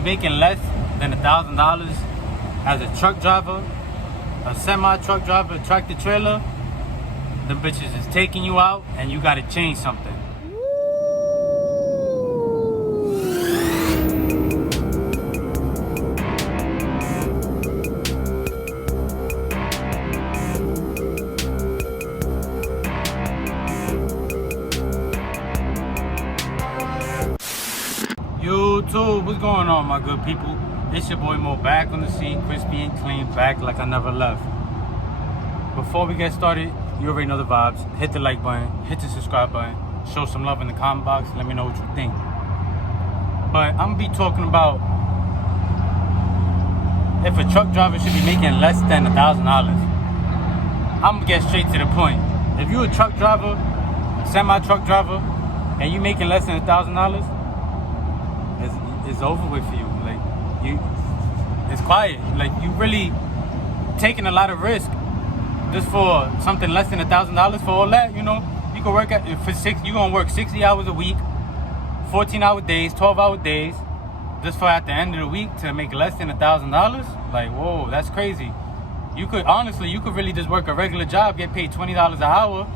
you're making less than $1,000 as a truck driver, a semi-truck driver, a tractor trailer, the bitches is taking you out and you gotta change something. YouTube, what's going on, my good people? It's your boy Mo, back on the scene, crispy and clean, back like I never left. Before we get started, you already know the vibes. Hit the like button, hit the subscribe button, show some love in the comment box, let me know what you think. But I'm gonna be talking about if a truck driver should be making less than $1,000. I'm gonna get straight to the point. If you're a truck driver, semi-truck driver, and you making less than $1,000, it's over with for you. It's quiet. Like, you really taking a lot of risk just for something less than $1,000. For all that, you know, you can work you're gonna work 60 hours a week, 14-hour days, 12-hour days, just for at the end of the week to make less than $1,000. Like, whoa, that's crazy. You could really just work a regular job, get paid $20 an hour,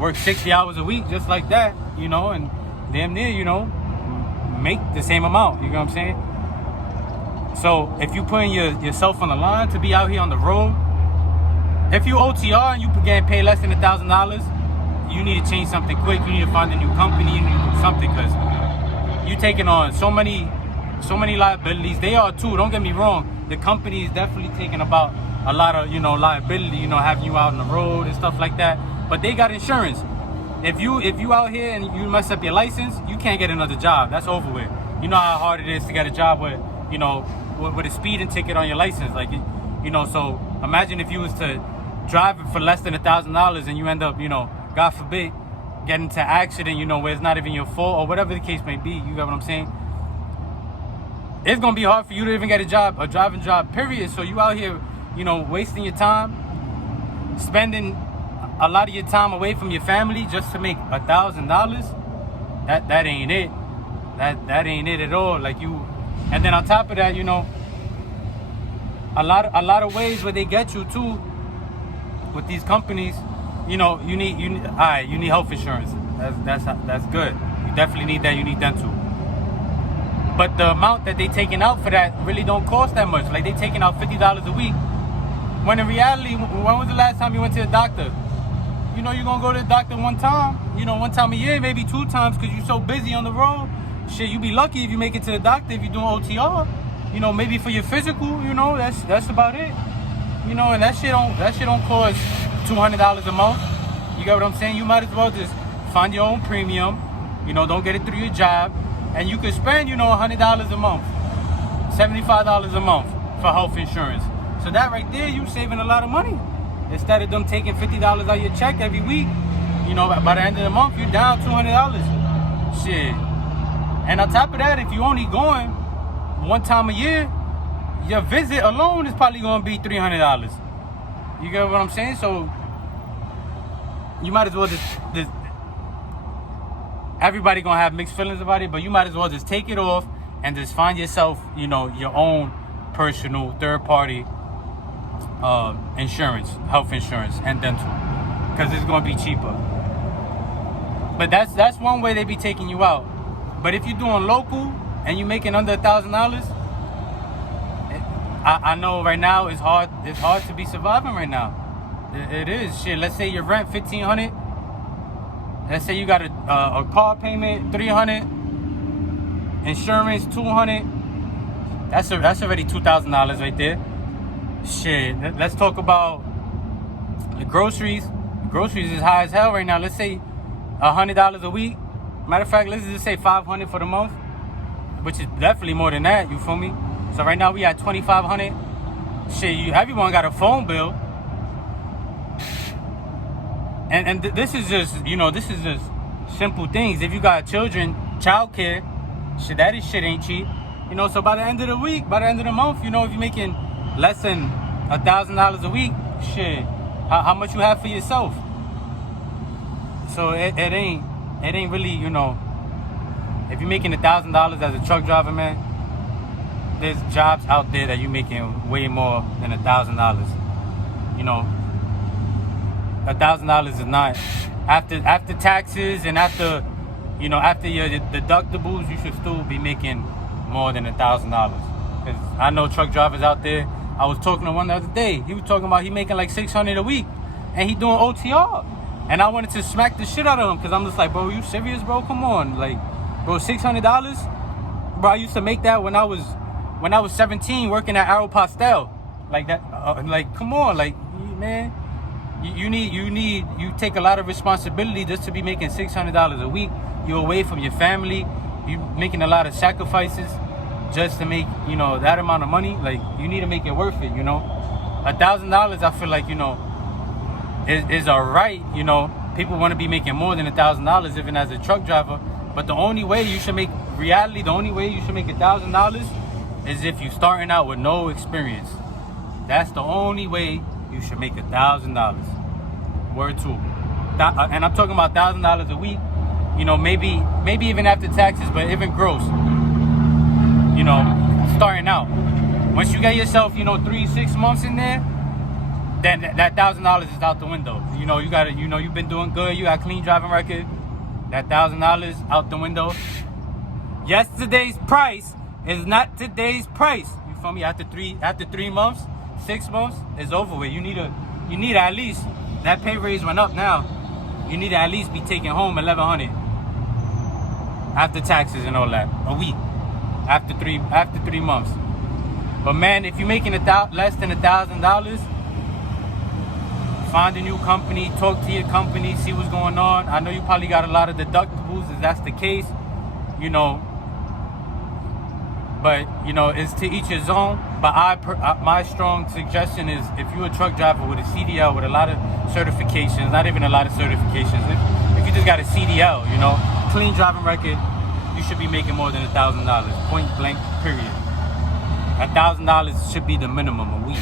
work 60 hours a week just like that, you know, and damn near, you know, make the same amount. You know what I'm saying? So if you putting yourself on the line to be out here on the road, if you OTR and you getting paid less than $1,000, you need to change something quick. You need to find a new company. You need to do something, because you taking on so many liabilities. They are too. Don't get me wrong. The company is definitely taking about a lot of, you know, liability. You know, having you out on the road and stuff like that. But they got insurance. If you out here and you mess up your license, you can't get another job. That's over with. You know how hard it is to get a job with, you know, with a speeding ticket on your license. Like, you know, so imagine if you was to drive it for less than $1,000 and you end up, you know, God forbid, getting into an accident, you know, where it's not even your fault or whatever the case may be. You get what I'm saying? It's gonna be hard for you to even get a job, a driving job, period. So you out here, you know, wasting your time, spending a lot of your time away from your family just to make $1,000. That ain't it. That ain't it at all. Like, you, and then on top of that, you know, a lot of ways where they get you too with these companies. You know, you need health insurance. That's good. You definitely need that. You need dental. But the amount that they taking out for that really don't cost that much. Like, they taking out $50 a week. When in reality, when was the last time you went to the doctor? You know, you're gonna go to the doctor one time a year, maybe 2 times, because you're so busy on the road. Shit, you be lucky if you make it to the doctor if you're doing OTR. You know, maybe for your physical, you know, that's about it. You know, and that shit don't cost $200 a month. You get what I'm saying? You might as well just find your own premium. You know, don't get it through your job, and you could spend, you know, $100 a month, $75 a month for health insurance. So that right there, you saving a lot of money. Instead of them taking $50 out of your check every week, you know, by the end of the month, you're down $200. Shit. And on top of that, if you're only going one time a year, your visit alone is probably going to be $300. You get what I'm saying? So you might as well just everybody going to have mixed feelings about it, but you might as well just take it off and just find yourself, you know, your own personal third-party insurance, health insurance and dental, because it's going to be cheaper. But that's one way they be taking you out. But if you're doing local and you're making under $1,000, I know right now it's hard to be surviving right now. It is. Shit, let's say your rent $1,500. Let's say you got a car payment $300, insurance $200. That's already $2,000 right there. Shit, let's talk about the groceries. Groceries is high as hell right now. Let's say $100 a week. Matter of fact, let's just say $500 for the month, which is definitely more than that. You feel me? So right now we at $2,500. Shit, everyone got a phone bill, and this is just, you know, this is just simple things. If you got children, childcare, shit, that shit ain't cheap. You know, so by the end of the week, by the end of the month, you know, if you're making less than $1,000 a week, shit, how much you have for yourself? So it ain't really, you know, if you're making $1,000 as a truck driver, man, there's jobs out there that you're making way more than $1,000. You know, $1,000 is not after taxes and after your deductibles, you should still be making more than $1,000. Because I know truck drivers out there. I was talking to one the other day. He was talking about he making like $600 a week, and he doing OTR. And I wanted to smack the shit out of him because I'm just like, bro, you serious, bro? Come on, like, bro, $600, bro. I used to make that when I was 17 working at Aeropostale, like that. Like, come on, like, man, you take a lot of responsibility just to be making $600 a week. You're away from your family. You're making a lot of sacrifices just to make, that amount of money. Like, you need to make it worth it, $1,000, I feel like, is all right. People want to be making more than $1,000 even as a truck driver. But the only way you should make $1,000 is if you're starting out with no experience. That's the only way you should make $1,000. Word to. And I'm talking about $1,000 a week. Maybe even after taxes, but even gross. Starting out. Once you get yourself, 3-6 months in there, then that $1,000 is out the window. You got it. You've been doing good. You got a clean driving record. That $1,000 out the window. Yesterday's price is not today's price. You feel me? After 3 months, 6 months, it's over with. You need at least, that pay raise went up now. You need to at least be taking home $1,100 after taxes and all that a week. After three months. But man, if you're making less than $1,000, find a new company, talk to your company, see what's going on. I know you probably got a lot of deductibles if that's the case, but it's to each his own. But my strong suggestion is, if you're a truck driver with a CDL with a lot of certifications, not even a lot of certifications, if you just got a CDL, clean driving record, you should be making more than $1,000, point blank, period. $1,000 should be the minimum a week.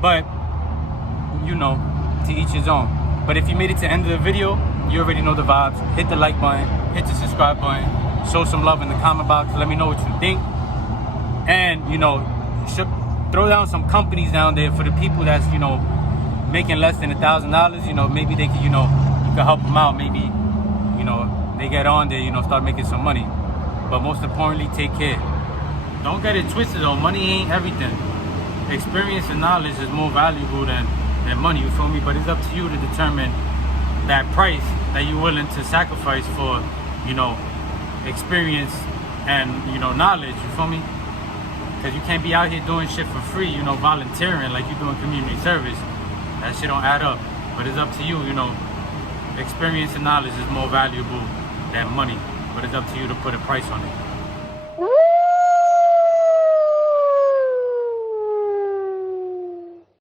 But to each his own. But if you made it to the end of the video, you already know the vibes. Hit the like button, hit the subscribe button, show some love in the comment box, let me know what you think. And should throw down some companies down there for the people that's making less than $1,000. Maybe they could you can help them out. Maybe they get on there, start making some money. But most importantly, take care. Don't get it twisted though. Money ain't everything. Experience and knowledge is more valuable than money, you feel me? But it's up to you to determine that price that you're willing to sacrifice for, experience and, knowledge, you feel me? Because you can't be out here doing shit for free, volunteering like you're doing community service. That shit don't add up. But it's up to you, experience and knowledge is more valuable than money. But it's up to you to put a price on it.